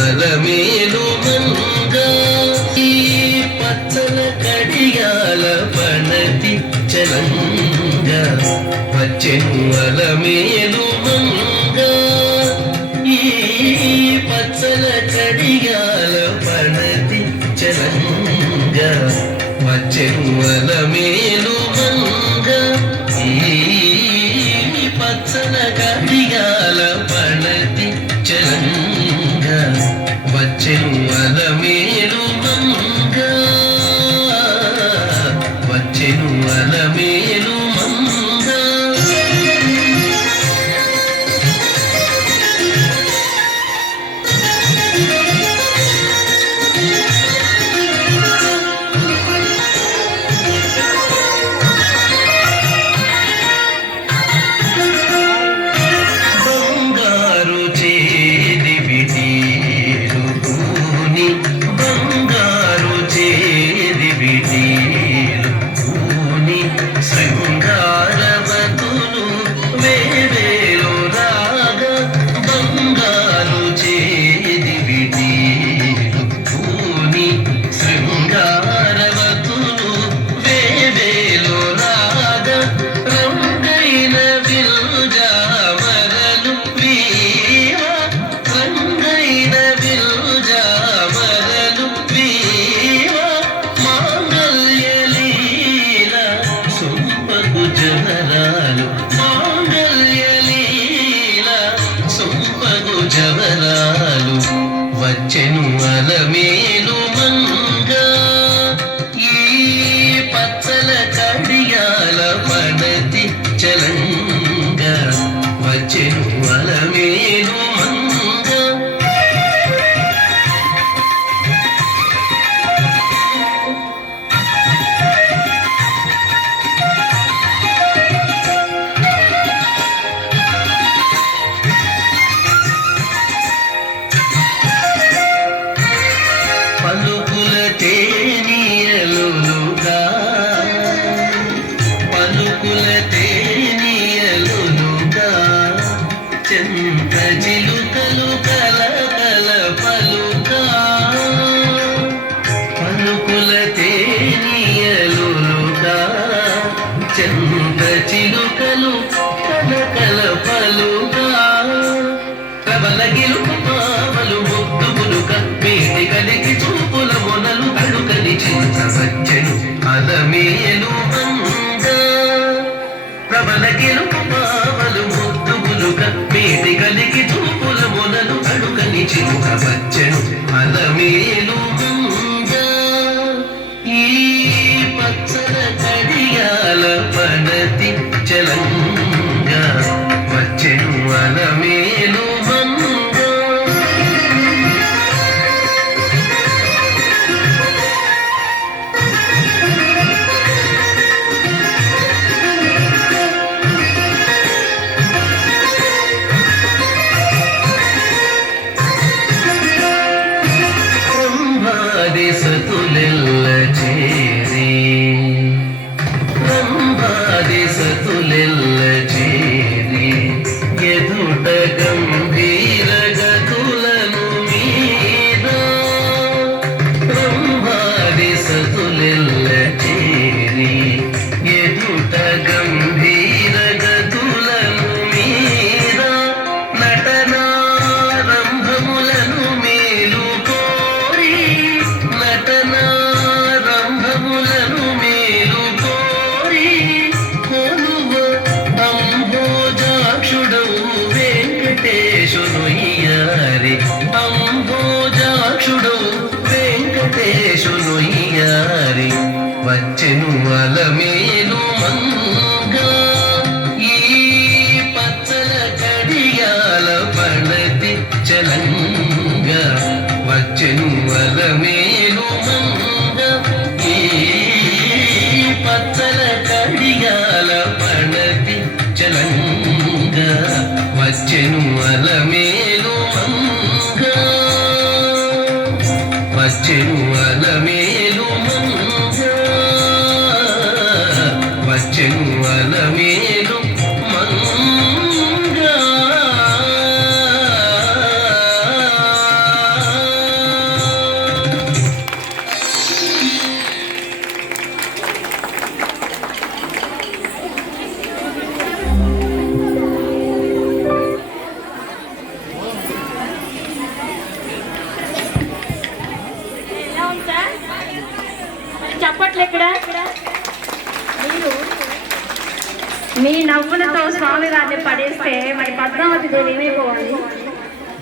అలమేలు మంగా ఈ పచ్చల కడియాల పణతి చలంగా వచ్చెను అలమేలు మంగా ఈ పచ్చల కడియాల పణతి చలంగా వచ్చెను అలమేలు మంగా ఈ పచ్చల కడియాల పణతి చలంగా వచ్చెను అలమేలు మంగా వచ్చెను అలమేలు మంగా జవరాలు వచ్చెను అలమేలు మంగా ఈ పచ్చల కడియాల పణతి చలంగా వచ్చెను అలమేలు మంగా చిలుకలు కలకల పలుకా పలుకుల తేనియలుగా చంద్ర చిలుకలు కలకల పలుకా ప్రబల గిలుపు పావలు ముద్దు ములుక మేటి కలిగి చూపుల మొనలు అడుకని చింత వచ్చెను అలమేలు మంగా ప్రబల గిలుపు పావలు ముద్దు ములుక మేటి కలిగి చూపుల మొనలు అడుకని చిలుక వచ్చెను అలమేలు మంగా ఈ పచ్చల కడియాల పణతి చలంగా వచ్చెను అలమేలు మంగా సతులెల్ల చేరి సతులెల్ల చేరి ఎదుట గంభీర గతులను మీద బ్రహ్మాది సతులెల్ల చేరి ఎదుట గంభీర గతులను మీద నటనారంభములను మేలు కోరి నటనారంభములను మేలు కోరి కొలువ అంబోజాక్షుడవు వెంకటేశును ఇయారి అంబోజాక్షుడవు వెంకటేశును ఇయారి వచ్చెను అలమేలు మంగా ఈ పచ్చల కడియాల పణతి చలంగా వచ్చెను అలమేలు మంగా ఈ పచ్చల కడియాల పణతి చలంగా వచ్చెను అలమేలు మంగా వచ్చెను అలమేలు మంగా వచ్చెను అలమేలు మంగా చప్పట్లు ఎక్కడ? మీరు మీ నవ్వులతో స్వామి వారిని పడేస్తే మరి పద్మావతి దేవి ఏమైపోవాలి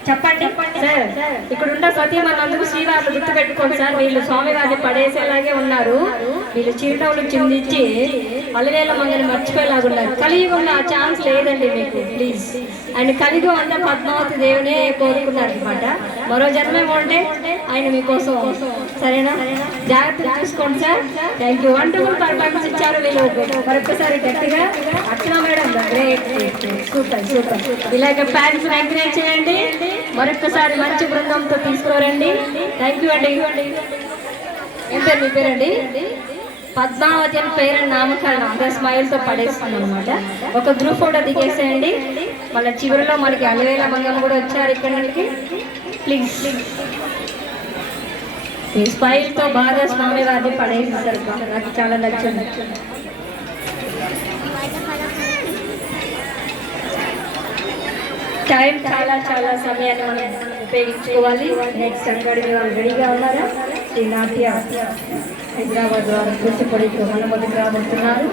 చెప్పండి సార్. ఇక్కడ ఉన్న సతీమన్నందుకు శ్రీవారు గుర్తు పెట్టుకోండి సార్. వీళ్ళు స్వామివారిని పడేసేలాగే ఉన్నారు. వీళ్ళు చిరునవ్వులు చిందించి అలవేల మంగని మర్చిపోయేలాగున్నారు. కలియుగంలో ఆ ఛాన్స్ లేదండి మీకు, ప్లీజ్. ఆయన కలియుగం అంతా పద్మావతి దేవునే కోరుకున్నారు అనమాట. మరో జన్మే ఉంటే ఆయన మీకోసం, సరేనా? జాగ్రత్తగా చూసుకోండి sir. Thank you. Wonderful performance ఇచ్చారు వీళ్ళు. మరొకసారి గట్టిగా అర్చన మేడం, గ్రేట్, సూపర్ సూపర్. ఇలాగ ఫ్యాన్స్ ఎంకరేజ్ చేయండి. మరొకసారి మంచి బృందంతో తీసుకురండి. థ్యాంక్ యూ అండి. ఏం పేరు మీ పేరండి? పద్మావతి అని పేరు నామకరణం అదే స్మైల్తో పడేస్తుంది అనమాట. ఒక గ్రూప్ ఫోటో దిగేసేయండి. మళ్ళీ చివరిలో మనకి అలవేల మంగం కూడా వచ్చారు ఇక్కడ నుండి. ప్లీజ్ ఈ స్మైల్తో బాగా స్వామి వారిని పడేసేసారు. నాకు చాలా నచ్చింది. టైం చాలా చాలా సమయాన్ని మనం ఉపయోగించుకోవాలి. నెక్స్ట్ అక్కడికి వాళ్ళు రెడీగా ఉన్నారా? శ్రీ నాట్య హైదరాబాద్ వారు కూచిపూడితో మన మొదటి రాబోతున్నారు.